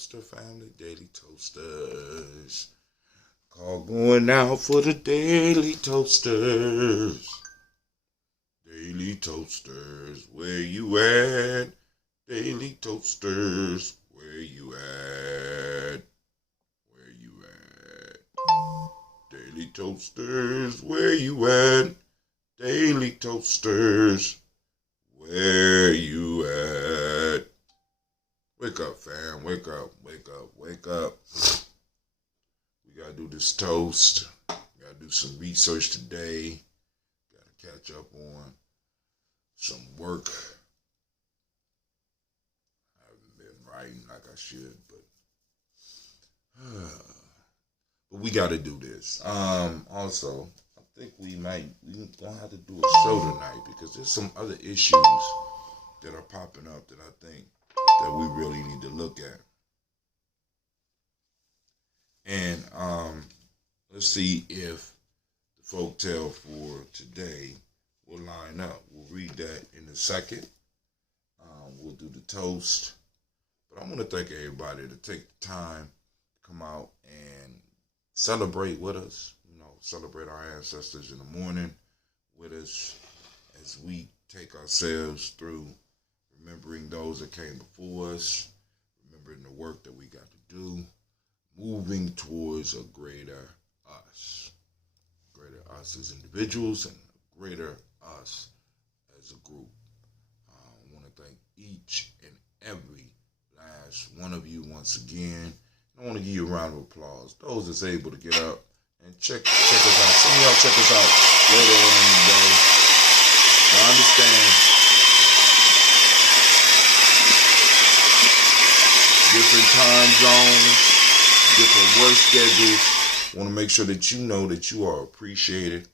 Toaster family, Daily Toasters. Call going out for the Daily Toasters. Daily Toasters, where you at? Daily Toasters, where you at? Where you at? Daily Toasters, where you at? Daily Toasters, where you at? Wake up, fam. Wake up, wake up, wake up. We gotta do this toast. We gotta do some research today. Gotta catch up on some work. I haven't been writing like I should, but we gotta do this. Also, I think we gonna have to do a show tonight because there's some other issues that are popping up that I think that we really need to look at. And let's see if the folktale for today will line up. We'll read that in a second. We'll do the toast. But I want to thank everybody to take the time to come out and celebrate with us. Celebrate our ancestors in the morning with us as we take ourselves through remembering those that came before us, remembering the work that we got to do, moving towards a greater us as individuals and a greater us as a group. I want to thank each and every last one of you once again. I want to give you a round of applause. Those that's able to get up and check us out. Some of y'all check us out later on in the day. I understand different time zones, different work schedules. Want to make sure that you know that you are appreciated.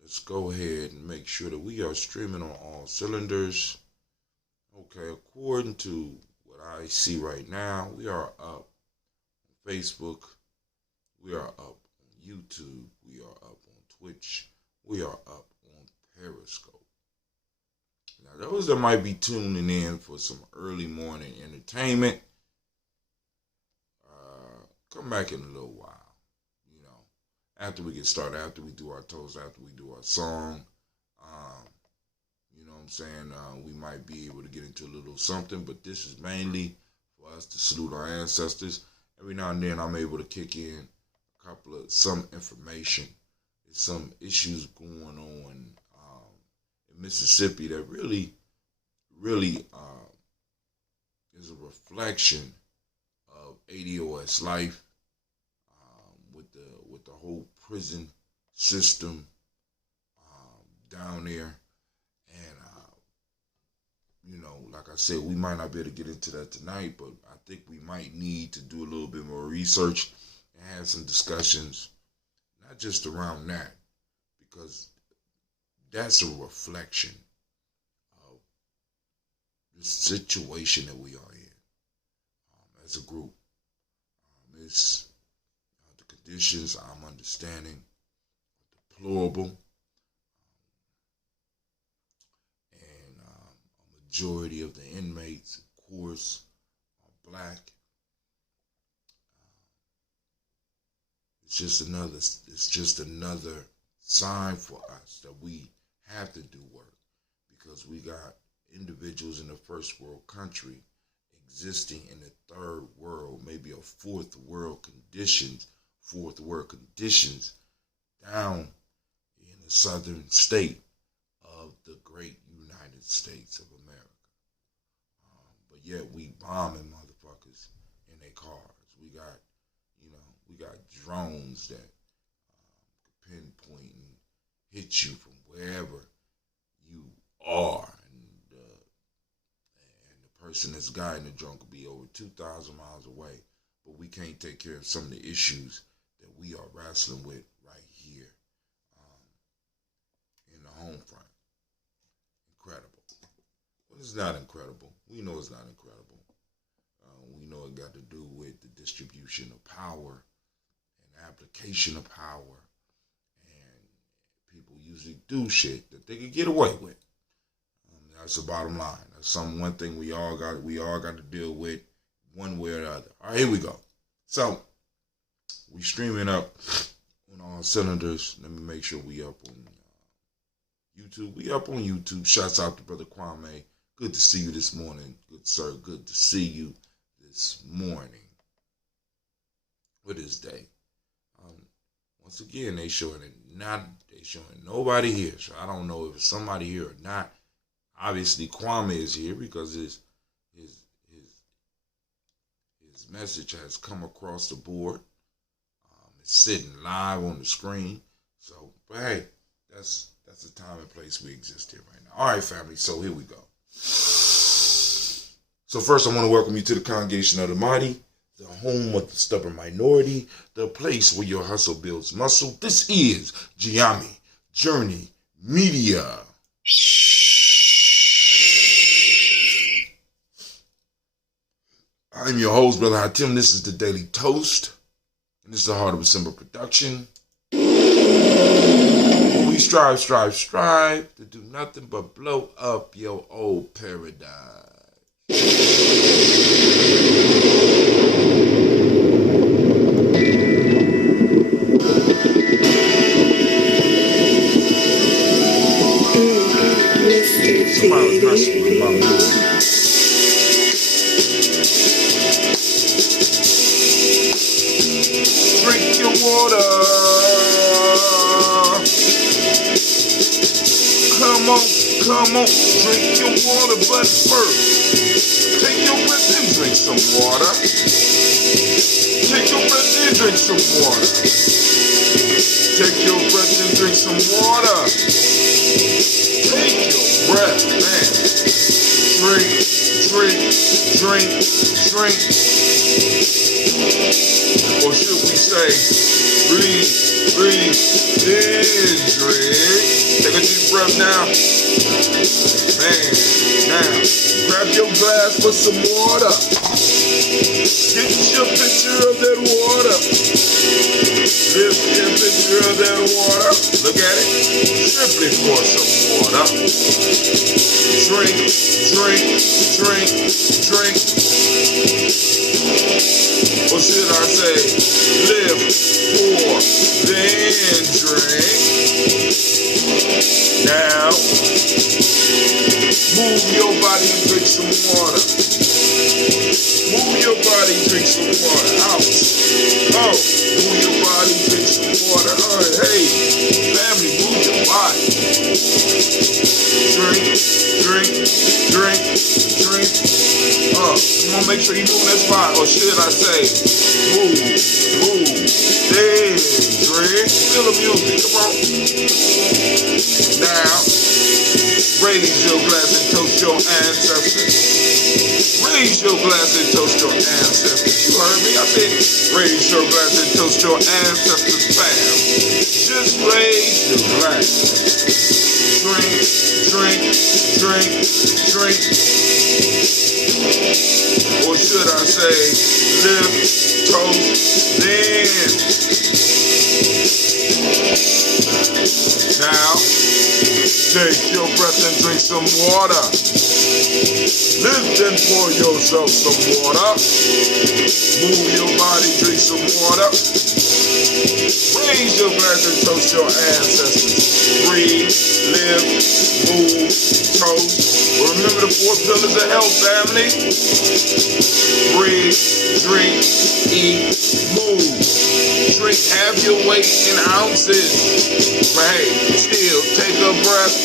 Let's go ahead and make sure that we are streaming on all cylinders. Okay, according to what I see right now, we are up on Facebook. We are up on YouTube. We are up on Twitch. We are up on Periscope. Now, those that might be tuning in for some early morning entertainment, come back in a little while. After we get started, after we do our toast, after we do our song, you know what I'm saying? We might be able to get into a little something, but this is mainly for us to salute our ancestors. Every now and then I'm able to kick in some information. There's some issues going on in Mississippi that really is a reflection of ADOS life with the whole prison system down there. And like I said, we might not be able to get into that tonight, but I think we might need to do a little bit more research and have some discussions, not just around that, because that's a reflection of the situation that we are in as a group. It's the conditions I'm understanding are deplorable, and a majority of the inmates, of course, are black. It's just another sign for us that we have to do work, because we got individuals in the first world country existing in the third world, maybe a fourth world conditions down in the southern state of the great United States of America. But yet we bombing motherfuckers in their cars. We got drones that pinpoint and hit you from wherever you are, and the person that's guiding the drone could be over 2,000 miles away. But we can't take care of some of the issues that we are wrestling with right here in the home front. Incredible. But it's not incredible. We know it's not incredible. We know it got to do with the distribution of power and application of power, and people usually do shit that they can get away with. That's the bottom line. That's one thing we all got to deal with one way or the other. All right, here we go. So we streaming up on all cylinders. Let me make sure we up on YouTube. We up on YouTube. Shouts out to Brother Kwame. Good to see you this morning. Good sir. Good to see you this morning. What is day? Once again, they showing nobody here. So I don't know if it's somebody here or not. Obviously, Kwame is here because his message has come across the board. It's sitting live on the screen. So, but hey, that's the time and place we exist here right now. All right, family. So here we go. So first, I want to welcome you to the Congregation of the Mighty, the home of the stubborn minority, the place where your hustle builds muscle. This is Gye-Nyame Journey Media. I'm your host, Brother Hatim. This is the Daily Toast, and this is the Heart of a Simple production. We strive to do nothing but blow up your old paradise. Somebody was messing with my music. Drink your water. Come on, drink your water, but first, take your breath and drink some water. Take your breath and drink some water. Take your breath and drink some water. Take your breath, man. Drink. Or should we say, breathe, then drink. Take a deep breath now. Man, now, grab your glass for some water. Get your picture of that water. Lift your picture of that water. Look at it. Simply pour some water. Drink. Or should I say, lift, pour, then drink. Now, move your body and drink some water. Move your body, drink some water. Ouch. Oh, move your body, drink some water. Oh, hey, family, move your body. Drink. Come on, make sure you move that spot. Or should I say, move, then drink. Feel the music, come on. Now, raise your glass and toast your ancestors. Raise your glass and toast your ancestors. You heard me? I said, raise your glass and toast your ancestors, fam. Just raise your glass. Drink. Or should I say, lift, toast, then. Now, take your breath and drink some water. Lift and pour yourself some water. Move your body, drink some water. Raise your glass and toast your ancestors. Breathe, live, move, toast. Well, remember the 4 pillars of health, family. Breathe, drink, eat, move. Drink half your weight in ounces. But hey, still take a breath.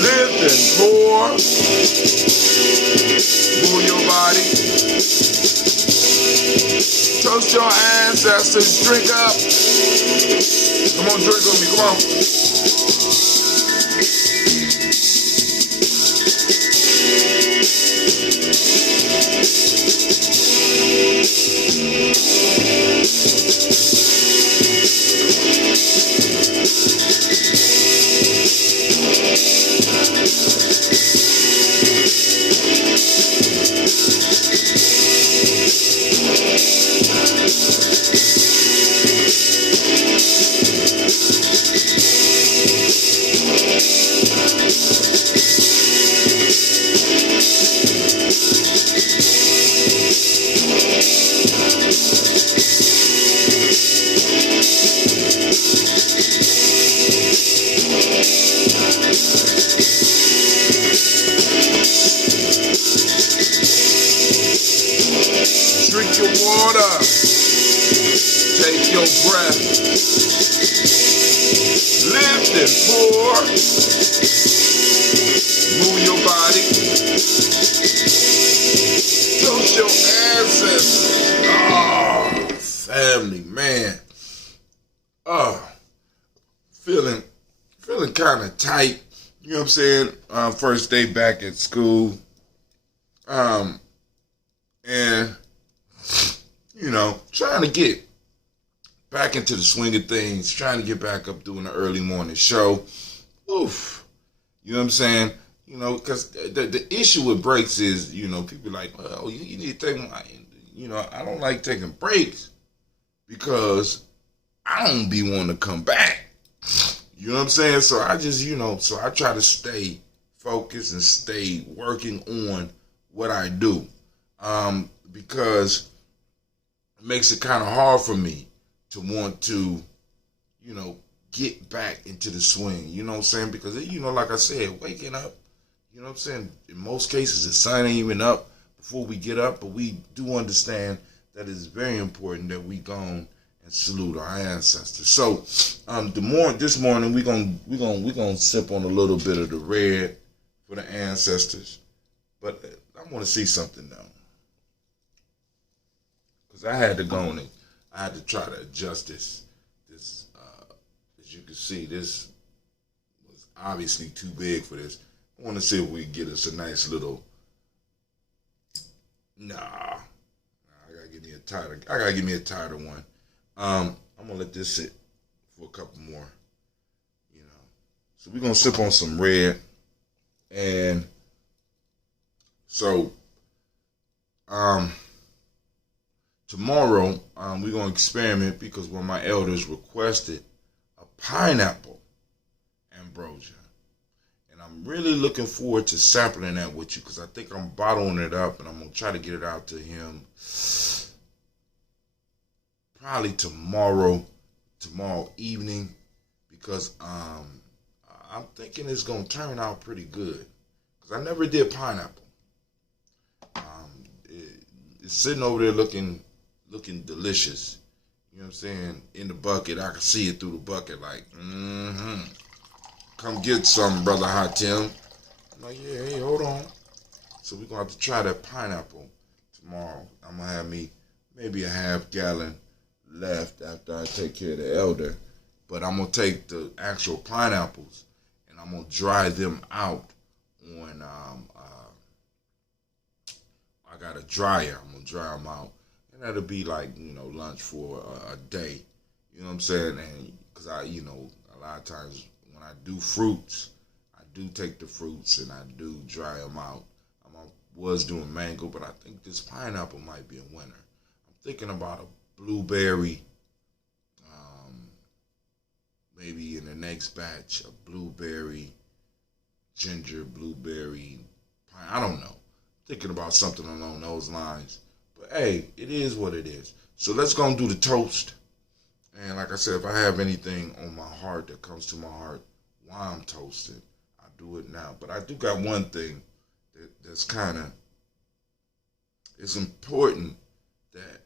Lift and pour. Move your body. Toast your ancestors. Drink up. Come on, drink with me. Come on. breath. Lift and pour. Move your body. Toast your ancestors. Oh, family, man. Oh, feeling kind of tight. You know what I'm saying? First day back at school. And, you know, trying to get back into the swing of things, trying to get back up doing the early morning show. Oof. You know what I'm saying? You know, because the issue with breaks is, you know, people like, well, you need to take you know, I don't like taking breaks because I don't be wanting to come back. You know what I'm saying? So I just, you know, so I try to stay focused and stay working on what I do. Because it makes it kind of hard for me to want to, you know, get back into the swing. You know what I'm saying? Because, you know, like I said, waking up, you know what I'm saying? In most cases, the sun ain't even up before we get up, but we do understand that it's very important that we go on and salute our ancestors. So, this morning we gonna sip on a little bit of the red for the ancestors. But I want to see something though, because I had to go on and I had to try to adjust this. As you can see, this was obviously too big for this. I want to see if we can get us a nice little. Nah, I gotta give me a tighter one. I'm gonna let this sit for a couple more. You know, so we're gonna sip on some red, and so tomorrow we're gonna experiment because one of my elders requested a pineapple ambrosia. I'm really looking forward to sampling that with you because I think I'm bottling it up and I'm going to try to get it out to him probably tomorrow evening because I'm thinking it's going to turn out pretty good because I never did pineapple. It's sitting over there looking delicious. You know what I'm saying? In the bucket. I can see it through the bucket like, come get some, Brother Hatim. I'm like, yeah, hey, hold on. So we're going to have to try that pineapple tomorrow. I'm going to have me maybe a half gallon left after I take care of the elder. But I'm going to take the actual pineapples and I'm going to dry them out on, I got a dryer. I'm going to dry them out. And that'll be like, you know, lunch for a day. You know what I'm saying? And because you know, a lot of times, when I do fruits, I do take the fruits and I do dry them out. I was doing mango, but I think this pineapple might be a winner. I'm thinking about a blueberry, maybe in the next batch, a blueberry, ginger, blueberry, pine. I don't know. Thinking about something along those lines. But hey, it is what it is. So let's go and do the toast. And like I said, if I have anything on my heart that comes to my heart while I'm toasting, I do it now. But I do got one thing that's kind of, it's important that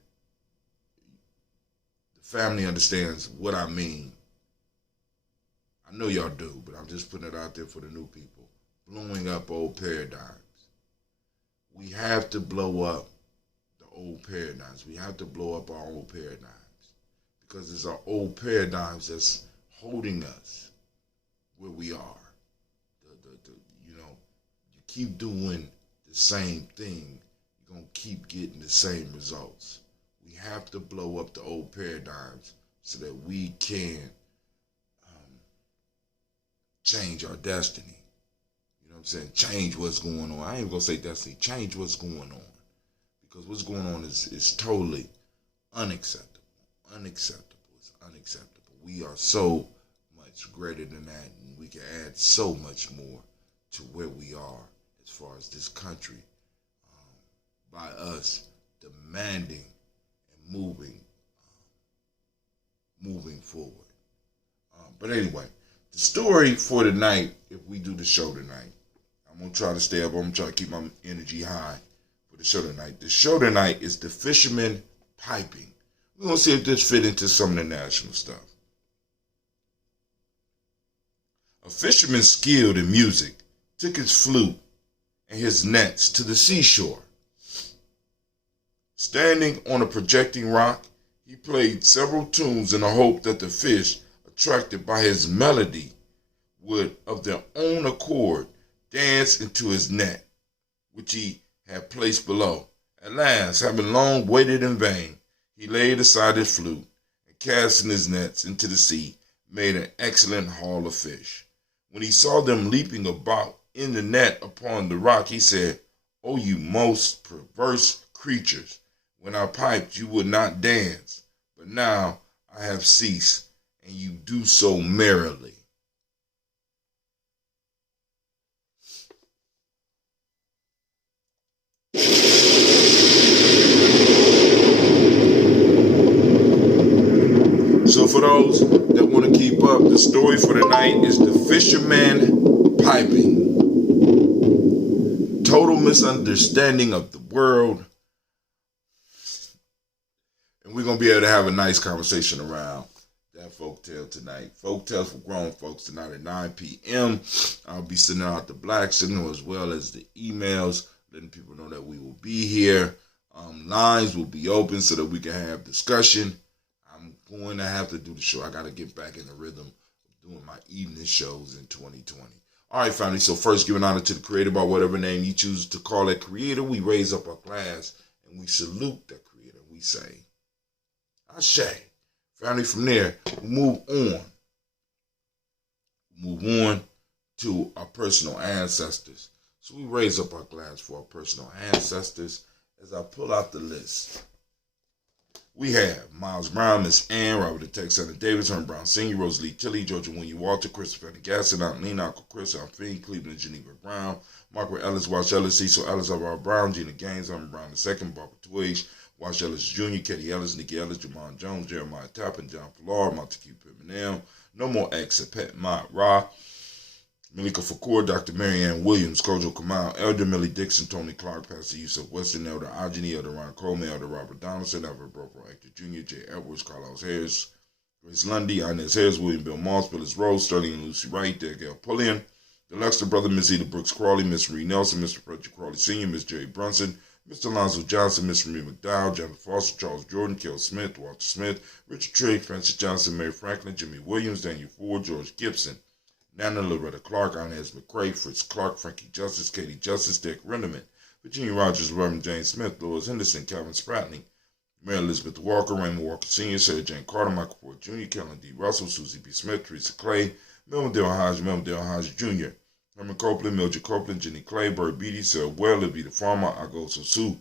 the family understands what I mean. I know y'all do, but I'm just putting it out there for the new people. Blowing up old paradigms. We have to blow up the old paradigms. We have to blow up our old paradigms. Because it's our old paradigms that's holding us where we are. You know, you keep doing the same thing, you're going to keep getting the same results. We have to blow up the old paradigms so that we can change our destiny. You know what I'm saying? Change what's going on. I ain't going to say destiny. Change what's going on. Because what's going on is totally unacceptable. Unacceptable. It's unacceptable. We are so much greater than that, and we can add so much more to where we are as far as this country by us demanding and moving forward. But anyway, the story for tonight, if we do the show tonight, I'm going to try to stay up. I'm going to try to keep my energy high for the show tonight. The show tonight is The Fisherman Piping. We're going to see if this fit into some of the national stuff. A fisherman skilled in music took his flute and his nets to the seashore. Standing on a projecting rock, he played several tunes in the hope that the fish, attracted by his melody, would of their own accord dance into his net, which he had placed below. At last, having long waited in vain, he laid aside his flute and, casting his nets into the sea, made an excellent haul of fish. When he saw them leaping about in the net upon the rock, he said, "O you most perverse creatures, when I piped you would not dance, but now I have ceased, and you do so merrily." So for those that want to keep up, the story for tonight is the fisherman piping. Total misunderstanding of the world. And we're going to be able to have a nice conversation around that folktale tonight. Folktales for grown folks tonight at 9 p.m. I'll be sending out the black signal as well as the emails, letting people know that we will be here. Lines will be open so that we can have discussion. I'm going to have to do the show. I got to get back in the rhythm of doing my evening shows in 2020. All right, family. So first, giving honor to the creator by whatever name you choose to call that creator. We raise up our glass and we salute that creator. We say, Ashe. Family, from there, we move on. Move on to our personal ancestors. So we raise up our glass for our personal ancestors as I pull out the list. We have Miles Brown, Miss Ann, Robert the Texana Davis, Herman Brown Sr., Rosalie Tilley, Georgia William Walter, Christopher Gasson, Aunt Lena, Uncle Chris, Aunt Fee, Cleveland, Geneva Brown, Margaret Ellis, Wash Ellis, Cecil Ellis, Alvaro Brown, Gina Gaines, Herman Brown II, Barbara Twiggs, Wash Ellis Jr., Katie Ellis, Nikki Ellis, Jamon Jones, Jeremiah Tappan, John Pilar, Montague Pimenel, No More X, Pet Mott Ra, Malika Fakour, Dr. Marianne Williams, Kojo Kamal, Elder Millie Dixon, Tony Clark, Pastor Yusuf Weston, Elder Ajani, Elder Ron Coleman, Elder Robert Donaldson, Alfred Bropo, Actor Jr., Jay Edwards, Carlos Harris, Grace Lundy, Inez Harris, William Bill Moss, Phyllis Rose, Sterling and Lucy Wright, Daniel Pulliam, the Lexter brother, Miss Eda Brooks Crawley, Miss Marie Nelson, Mr. Frederick Crawley Sr., Miss Jerry Brunson, Mr. Alonzo Johnson, Miss Marie McDowell, Jonathan Foster, Charles Jordan, Kel Smith, Walter Smith, Richard Trigg, Francis Johnson, Mary Franklin, Jimmy Williams, Daniel Ford, George Gibson, Nana Loretta Clark, Inez McCrae, Fritz Clark, Frankie Justice, Katie Justice, Dick Renderman, Virginia Rogers, Reverend James Smith, Lois Henderson, Calvin Spratling, Mary Elizabeth Walker, Raymond Walker Sr., Sarah Jane Carter, Michael Ford Jr., Kellen D. Russell, Susie B. Smith, Teresa Clay, Melvin Dale Hodge Jr., Herman Copeland, Mildred Copeland, Jenny Clay, Bird Beatty, Sarah Well, Libby the Farmer, Agoso Sue,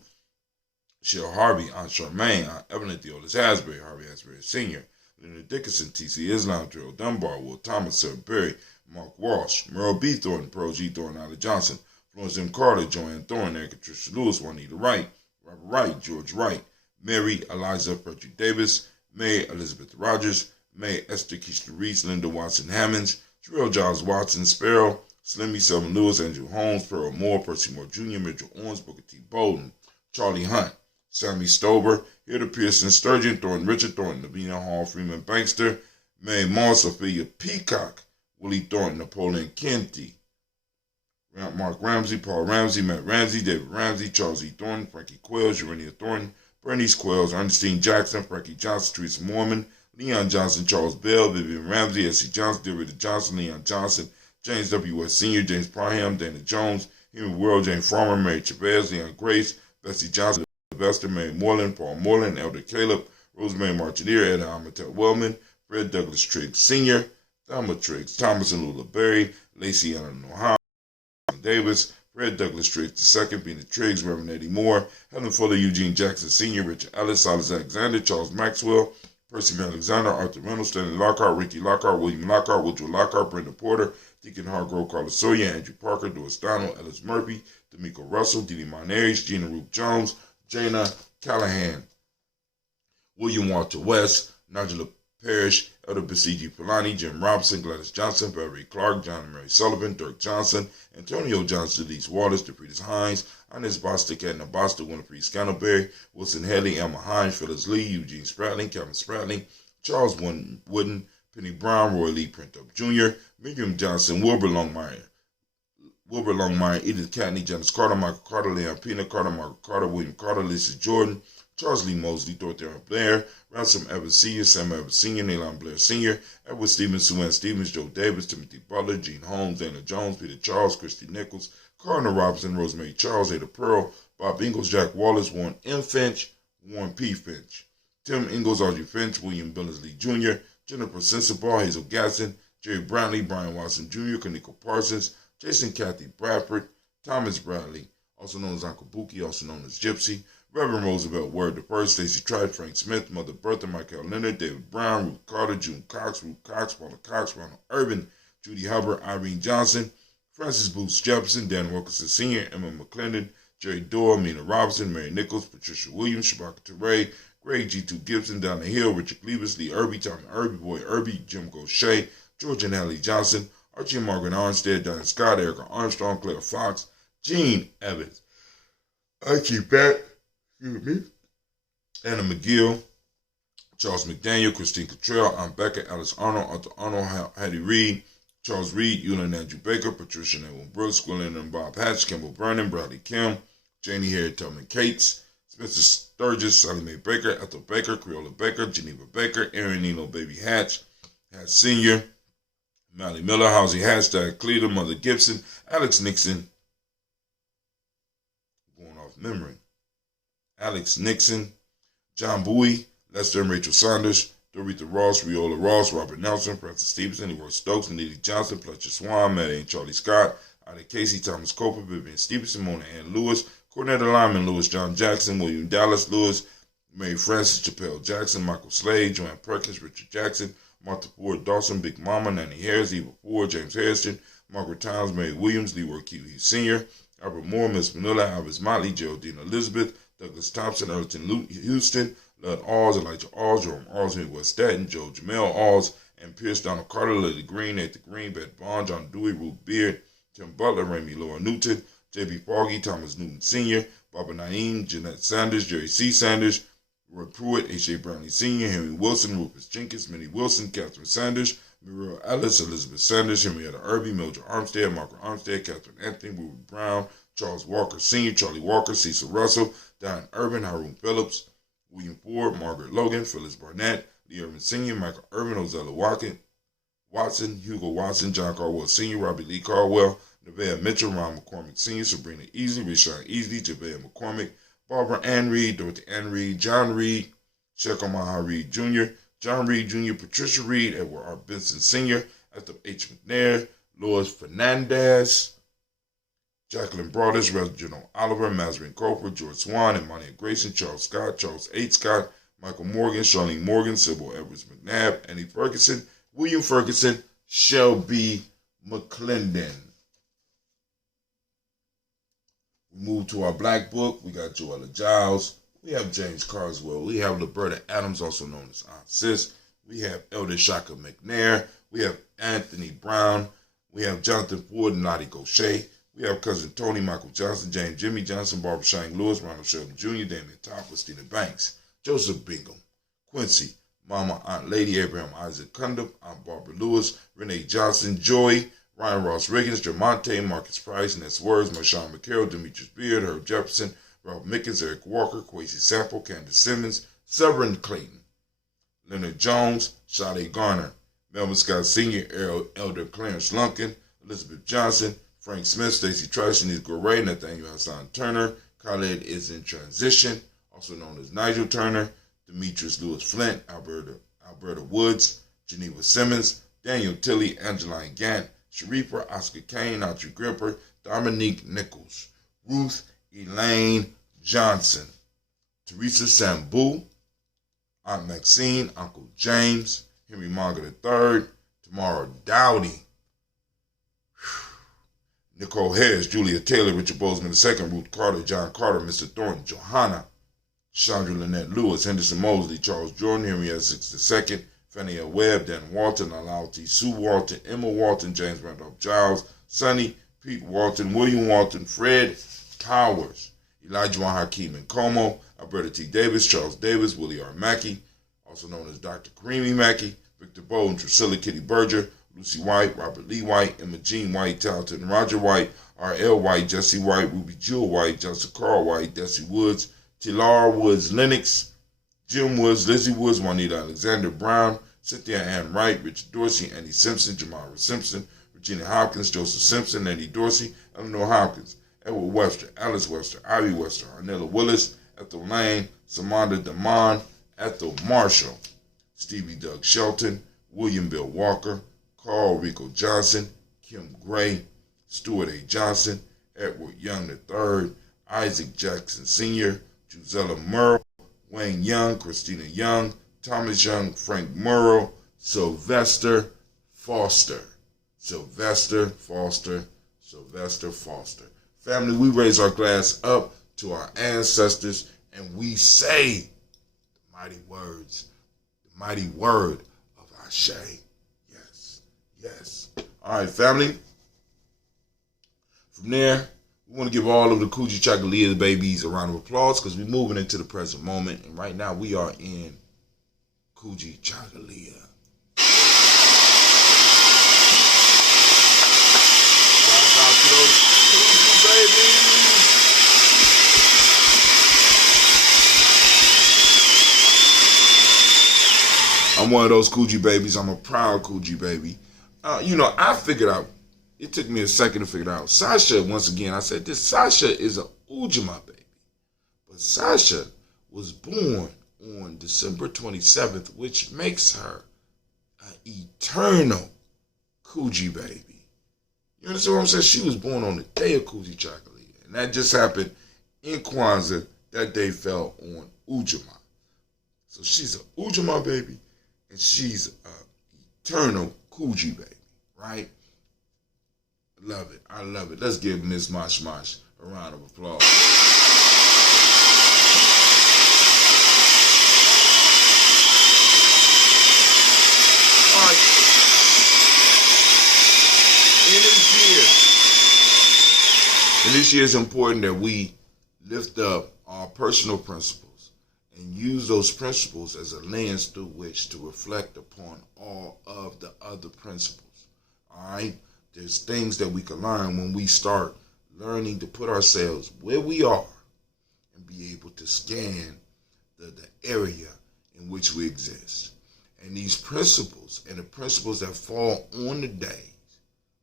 Cheryl Harvey, Aunt Charmaine, Aunt Evelyn Theolis Hasbury, Harvey Hasbury Sr., Leonard Dickinson, T.C. Islam, Gerald Dunbar, Will Thomas, Sarah Berry, Mark Walsh, Merle B. Thornton, Pearl G. Thornton, Ida Johnson, Florence M. Carter, Joanne Thornton, Erica Tricia Lewis, Juanita Wright, Robert Wright, George Wright, Mary Eliza Frederick Davis, May Elizabeth Rogers, May Esther Keisha Reese, Linda Watson Hammonds, Terrell Giles Watson, Sparrow, Slimmy Selma Lewis, Andrew Holmes, Pearl Moore, Percy Moore Jr., Mitchell Owens, Booker T. Bolden, Charlie Hunt, Sammy Stover, Hilda Pearson, Sturgeon, Thornton Richard, Thornton Navina Hall, Freeman Bankster, May Moss, Ophelia Peacock, Willie Thornton, Napoleon Kenty, Mark Ramsey, Paul Ramsey, Matt Ramsey, David Ramsey, Charles E. Thornton, Frankie Quells, Urania Thornton, Bernice Quells, Ernestine Jackson, Frankie Johnson, Teresa Mormon, Leon Johnson, Charles Bell, Vivian Ramsey, S.C. Johnson, Derrida Johnson, Leon Johnson, James W. West Sr., James Parham, Dana Jones, Henry World, James Farmer, Mary Chavez, Leon Grace, Bessie Johnson, Sylvester, Mary Moreland, Paul Moreland, Elder Caleb, Rosemary Martineer, Ed Amatel Wellman, Fred Douglas Triggs Sr., Thelma Triggs, Thomas and Lula Berry, Lacey Ellen Ohio, Davis, Fred Douglas Triggs II, Bena Triggs, Reverend Eddie Moore, Helen Fuller, Eugene Jackson Sr., Richard Ellis, Silas Alexander, Charles Maxwell, Percy Alexander, Arthur Reynolds, Stanley Lockhart, Ricky Lockhart, William Lockhart, Woodrow Lockhart, Brenda Porter, Deacon Hargrove, Carlos Sawyer, Andrew Parker, Doris Donald, Ellis Murphy, D'Amico Russell, Didi Monares, Gina Roop Jones, Jana Callahan, William Walter West, Nigel Parrish, Elder Basiji Polani, Jim Robinson, Gladys Johnson, Barry Clark, John and Mary Sullivan, Dirk Johnson, Antonio Johnson, Denise Waters, DePretis Hines, Inez Bostic, Edna Bostic, Winifred Scantleberry, Wilson Haley, Emma Hines, Phyllis Lee, Eugene Spratling, Kevin Spratling, Charles Wooden, Penny Brown, Roy Lee Printup Jr., Miriam Johnson, Wilbur Longmire, Edith Catney, Janice Carter, Michael Carter, Leon Pena Carter, Margaret Carter, William Carter, Lisa Jordan, Charles Lee Mosley, Dorothy Blair, Ransom Evans Sr., Sam Evans Sr., Nayland Blair Sr., Edward Stevens, Sue Ann Stevens, Joe Davis, Timothy Butler, Gene Holmes, Dana Jones, Peter Charles, Christy Nichols, Cardinal Robinson, Rosemary Charles, Ada Pearl, Bob Ingalls, Jack Wallace, Warren M. Finch, Warren P. Finch, Tim Ingalls, Audrey Finch, William Billingsley Jr., Jennifer Sensabaugh, Hazel Gasson, Jerry Brantley, Brian Watson Jr., Kaniko Parsons, Jason Kathy Bradford, Thomas Bradley, also known as Uncle Buki, also known as Gypsy, Reverend Roosevelt Word I, Stacey Tribe, Frank Smith, Mother Bertha, Michael Leonard, David Brown, Ruth Carter, June Cox, Ruth Cox, Paula Cox, Ronald Urban, Judy Hubbard, Irene Johnson, Francis Booth Jefferson, Dan Wilkinson Sr., Emma McClendon, Jerry Dorr, Mina Robinson, Mary Nichols, Patricia Williams, Shabaka Teray, Greg G2 Gibson, Donna Hill, Richard Cleavis, Lee Irby, Tommy Irby, Boy Irby, Jim Gaucher, George and Hallie Johnson, Archie and Margaret Armstead, Diane Scott, Erica Armstrong, Claire Fox, Gene Evans, Archie Beck, Anna McGill, Charles McDaniel, Christine Cottrell, Aunt Becca, Alice Arnold, Arthur Arnold, Hattie Reed, Charles Reed, Eulin Andrew Baker, Patricia Neville Brooks, Gwilyn and Bob Hatch, Kimball Vernon, Bradley Kim, Janie Harriet Tubman Cates, Spencer Sturgis, Sally Mae Baker, Ethel Baker, Creola Baker, Geneva Baker, Aaron Nino Baby Hatch, Hatch Sr., Mally Miller, Housie Hatch, Diane Cleaver, Mother Gibson, Alex Nixon, going off memory, Alex Nixon, John Bowie, Lester and Rachel Saunders, Doretha Ross, Riola Ross, Robert Nelson, Francis Stevenson, Leroy Stokes, Neely Johnson, Fletcher Swan, Maddie and Charlie Scott, Ida Casey, Thomas Coper, Vivian Stevenson, Mona Ann Lewis, Cornetta Lyman, Lewis John Jackson, William Dallas Lewis, Mary Frances, Chappelle Jackson, Michael Slade, Joanne Perkins, Richard Jackson, Martha Ford Dawson, Big Mama, Nanny Harris, Eva Ford, James Harrison, Margaret Towns, Mary Williams, Leroy Q. Sr., Albert Moore, Miss Manila, Alvis Motley, Geraldine Elizabeth, Douglas Thompson, Erton Houston, Lud Alls, Elijah Alls, Jerome Alls, West Staten, Joe Jamel Alls, and Pierce Donald Carter, Lily Green, Nathan Green, Beth Bond, John Dewey, Ruth Beard, Tim Butler, Ramey Laura Newton, J.B. Foggy, Thomas Newton Sr., Barbara Naeem, Jeanette Sanders, Jerry C. Sanders, Roy Pruitt, H.A. Brownlee Sr., Henry Wilson, Rufus Jenkins, Minnie Wilson, Catherine Sanders, Muriel Ellis, Elizabeth Sanders, Henrietta Irby, Mildred Armstead, Margaret Armstead, Catherine Anthony, Ruben Brown, Charles Walker Sr., Charlie Walker, Cecil Russell, Diane Urban, Haroon Phillips, William Ford, Margaret Logan, Phyllis Barnett, Lee Irvin Sr., Michael Irvin, Ozella Watson, Hugo Watson, John Caldwell Sr., Robbie Lee Caldwell, Nevaeh Mitchell, Ron McCormick Sr., Sabrina Easley, Rashawn Easley, Javea McCormick, Barbara Ann Reed, Dorothy Ann Reed, John Reed, Shekel Maha Reed Jr., John Reed Jr., Patricia Reed, Edward R. Benson Sr., Esther H. McNair, Lois Fernandez, Jacqueline Broadus, Reginald Oliver, Mazarine Cofer, George Swan, Imani Grayson, Charles Scott, Charles H. Scott, Michael Morgan, Charlene Morgan, Sybil Edwards McNabb, Annie Ferguson, William Ferguson, Shelby McClendon. We move to our black book. We got Joella Giles. We have James Carswell. We have Liberta Adams, also known as Aunt Sis. We have Elder Shaka McNair. We have Anthony Brown. We have Jonathan Ford and Lottie Gaucher. We have Cousin Tony, Michael Johnson, James Jimmy Johnson, Barbara Shang Lewis, Ronald Sheldon Jr., Damian Top, Christina Banks, Joseph Bingham, Quincy, Mama Aunt Lady, Abraham Isaac Cundiff, Aunt Barbara Lewis, Renee Johnson, Joy, Ryan Ross Riggins, Jermonte, Marcus Price, Ness Words, Marshawn McCarroll, Demetrius Beard, Herb Jefferson, Ralph Mickens, Eric Walker, Quasi Sample, Candace Simmons, Severin Clayton, Leonard Jones, Sade Garner, Melvin Scott Sr., Elder Clarence Lumpkin, Elizabeth Johnson, Frank Smith, Stacey Trice, Denise Goray, Nathaniel Hassan Turner, Khaled is in transition, also known as Nigel Turner, Demetrius Lewis Flint, Alberta Woods, Geneva Simmons, Daniel Tilley, Angeline Gant, Sharifa, Oscar Kane, Audrey Gripper, Dominique Nichols, Ruth Elaine Johnson, Teresa Sambu, Aunt Maxine, Uncle James, Henry Margaret III, Tamara Dowdy, Nicole Harris, Julia Taylor, Richard Bozeman II, Ruth Carter, John Carter, Mr. Thornton, Johanna, Chandra Lynette Lewis, Henderson Mosley, Charles Jordan, Henry Essex II, Fannia Webb, Dan Walton, Alalti, Sue Walton, Emma Walton, James Randolph Giles, Sonny, Pete Walton, William Walton, Fred Powers, Elijah Hakeem and Como, Alberta T. Davis, Charles Davis, Willie R. Mackey, also known as Dr. Karimi Mackey, Victor Bowe and Drusilla Kitty Berger, Lucy White, Robert Lee White, Emma Jean White, Talented and Roger White, R.L. White, Jesse White, Ruby Jewel White, Joseph Carl White, Desi Woods, Tilar Woods Lennox, Jim Woods, Lizzie Woods, Juanita Alexander Brown, Cynthia Ann Wright, Richard Dorsey, Andy Simpson, Jamara Simpson, Regina Hopkins, Joseph Simpson, Andy Dorsey, Eleanor Hopkins, Edward Webster, Alice Webster, Ivy Webster, Arnella Willis, Ethel Lane, Samanda Damon, Ethel Marshall, Stevie Doug Shelton, William Bill Walker, Carl Rico Johnson, Kim Gray, Stuart A. Johnson, Edward Young III, Isaac Jackson Sr., Gisella Merle, Wayne Young, Christina Young, Thomas Young, Frank Murrow, Sylvester Foster. Sylvester Foster. Family, we raise our glass up to our ancestors and we say the mighty word of Ashe. Yes. All right, family. From there, we want to give all of the Kujichagulia babies a round of applause because we're moving into the present moment. And right now we are in Kujichagulia. Shout out to those Kuji babies. I'm one of those Kuji babies. I'm a proud Kuji baby. I figured out, it took me a second to figure it out. Sasha, once again, I said this, Sasha is a Ujamaa baby. But Sasha was born on December 27th, which makes her an eternal Kuji baby. You understand what I'm saying? She was born on the day of Kujichagulia. And that just happened in Kwanzaa. That day fell on Ujamaa. So she's an Ujamaa baby, and she's an eternal Kuji baby, right? I love it. Let's give Miss Mosh Mosh a round of applause. All right. In this year, it's important that we lift up our personal principles and use those principles as a lens through which to reflect upon all of the other principles. All right? There's things that we can learn when we start learning to put ourselves where we are and be able to scan the area in which we exist. And these principles and the principles that fall on the days,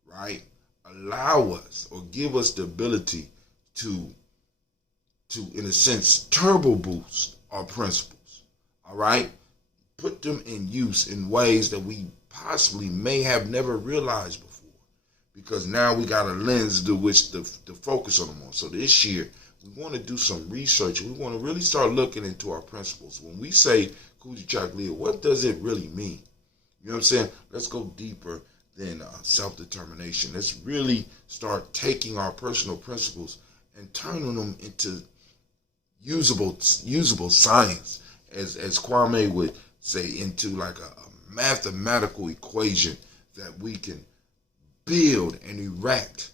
right, allow us or give us the ability to in a sense, turbo boost our principles. All right? Put them in use in ways that we possibly may have never realized before. Because now we got a lens through which to focus on them on. So this year, we want to do some research. We want to really start looking into our principles. When we say Kujichagulia, what does it really mean? You know what I'm saying? Let's go deeper than self-determination. Let's really start taking our personal principles and turning them into usable science, as Kwame would say, into like a mathematical equation that we can build and erect.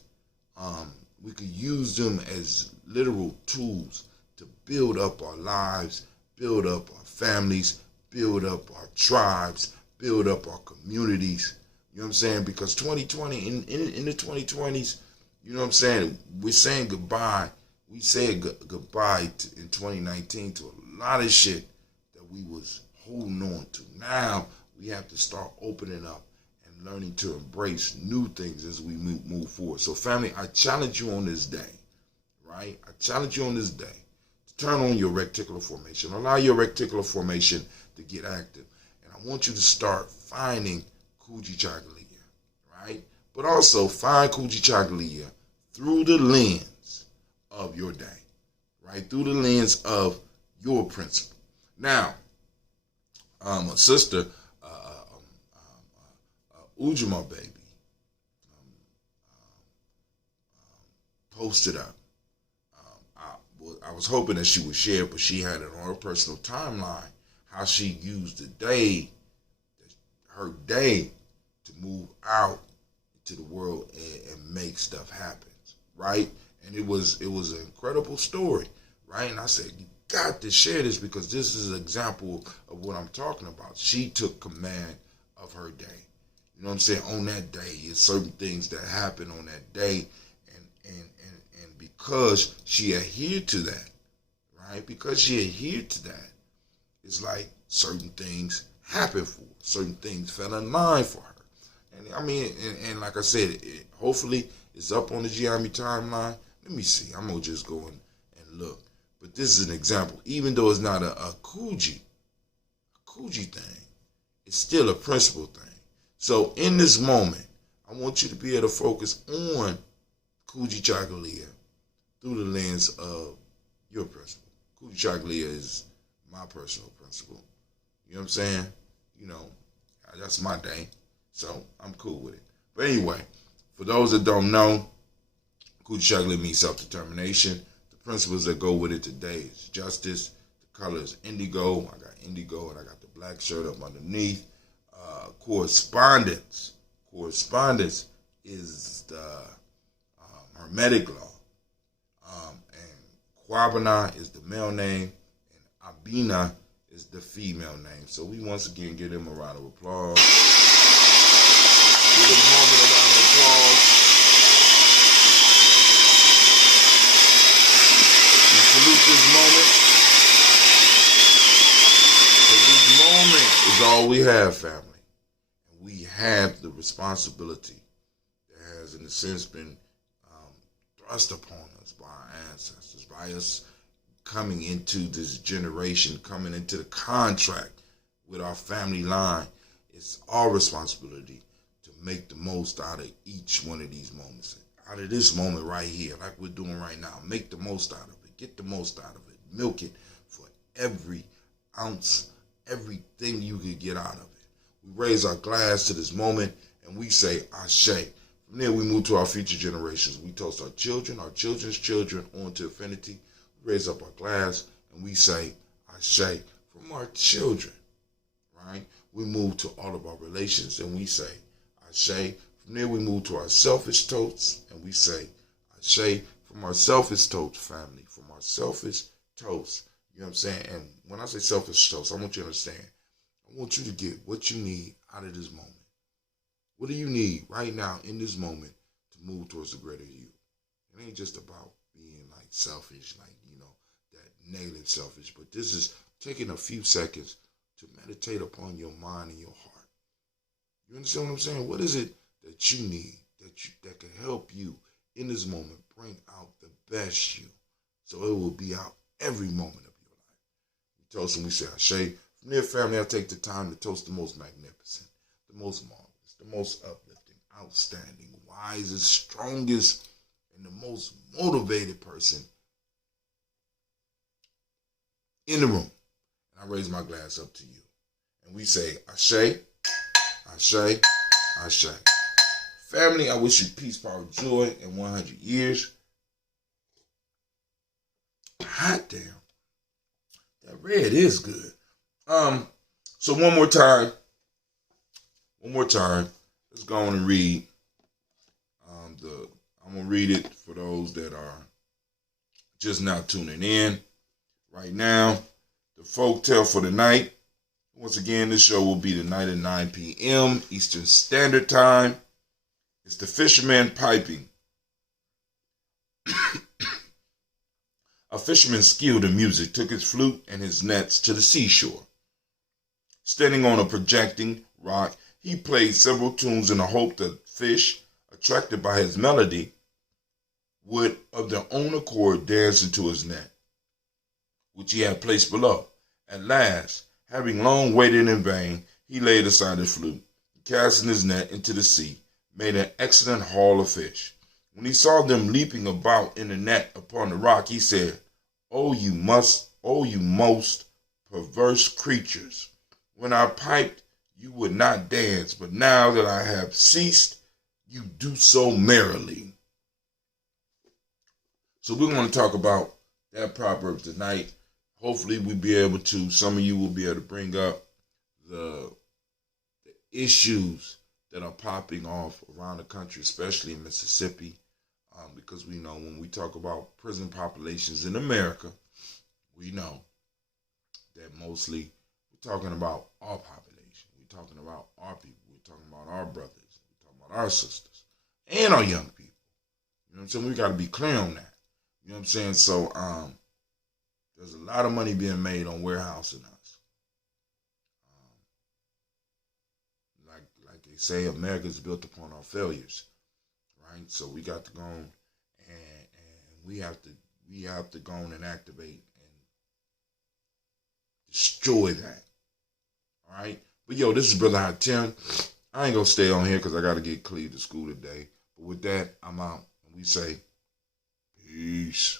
We could use them as literal tools to build up our lives, build up our families, build up our tribes, build up our communities. You know what I'm saying? Because 2020, in the 2020s, you know what I'm saying, we're saying goodbye. We said goodbye in 2019 to a lot of shit that we was holding on to. Now we have to start opening up and learning to embrace new things as we move forward. So family, I challenge you on this day, right? I challenge you on this day to turn on your reticular formation. Allow your reticular formation to get active. And I want you to start finding Kujichagulia, right? But also find Kujichagulia through the lens of your day, right? Through the lens of your principle. Now, a sister, Ujamaa baby, posted up. I was hoping that she would share, but she had it on her personal timeline, how she used the day her day to move out into the world and make stuff happen, right? And it was an incredible story, right? And I said, you got to share this because this is an example of what I'm talking about. She took command of her day. You know what I'm saying? On that day, it's certain things that happen on that day, and because she adhered to that, right? Because she adhered to that, it's like certain things happened for her. Certain things fell in line for her. And I mean, and like I said, hopefully it's up on the Gye-Nyame timeline. Let me see. I'm going to just go and look. But this is an example. Even though it's not a Kuji thing, it's still a principle thing. So in this moment, I want you to be able to focus on Kujichagulia through the lens of your principle. Kujichagulia is my personal principle. You know what I'm saying? You know, that's my day. So I'm cool with it. But anyway, for those that don't know, Kujichagulia means self-determination. The principles that go with it today is justice. The color is indigo. I got indigo and I got the black shirt up underneath. Correspondence. Correspondence is the Hermetic law. And Kwabena is the male name. And Abina is the female name. So we once again give them a round of applause. Give them a moment of round of applause. We salute this moment. Because this moment is all we have, family. And we have the responsibility that has, in a sense, been thrust upon us by our ancestors, by us coming into this generation, coming into the contract with our family line. It's our responsibility to make the most out of each one of these moments. Out of this moment right here, like we're doing right now. Make the most out of it. Get the most out of it. Milk it for every ounce, everything you could get out of it. We raise our glass to this moment and we say, Ashe. From there we move to our future generations. We toast our children, our children's children on to infinity. We raise up our glass and we say, Ashe. From our children, right? We move to all of our relations and we say, Ashe. From there we move to our selfish toasts and we say, Ashe. From our selfish toast, family. From our selfish toast. You know what I'm saying? And when I say selfish toast, I want you to understand. I want you to get what you need out of this moment. What do you need right now in this moment to move towards the greater you? It ain't just about being like selfish, like, you know, that negative selfish, but this is taking a few seconds to meditate upon your mind and your heart. You understand what I'm saying? What is it that you need that can help you in this moment bring out the best you so it will be out every moment of your life? We toast and we say, Ashe. From their family, I take the time to toast the most magnificent, the most marvelous, the most uplifting, outstanding, wisest, strongest, and the most motivated person in the room. And I raise my glass up to you. And we say, Ashe, Ashe, Ashe. Family, I wish you peace, power, joy, and 100 years. Hot damn. That red is good. So one more time, let's go on and read I'm going to read it for those that are just now tuning in right now. The folk tale for the night. Once again, this show will be tonight at 9 p.m. Eastern Standard Time. It's the fisherman piping. A fisherman skilled in music took his flute and his nets to the seashore. Standing on a projecting rock, he played several tunes in the hope that fish, attracted by his melody, would of their own accord dance into his net, which he had placed below. At last, having long waited in vain, he laid aside his flute, casting his net into the sea, made an excellent haul of fish. When he saw them leaping about in the net upon the rock, he said, "Oh, you most perverse creatures! When I piped, you would not dance, but now that I have ceased, you do so merrily." So we're going to talk about that proverb tonight. Hopefully we'll be able to, some of you will be able to bring up the issues that are popping off around the country, especially in Mississippi, because we know when we talk about prison populations in America, we know that mostly we're talking about our population. We're talking about our people. We're talking about our brothers. We're talking about our sisters and our young people. You know what I'm saying? We got to be clear on that. You know what I'm saying? So there's a lot of money being made on warehousing us. Like they say, America's built upon our failures, right? So we got to go on and we have to go on and activate and destroy that. All right? But yo, this is Brother Hot Tim. I ain't gonna stay on here because I gotta get Cleve to school today. But with that, I'm out. And we say peace.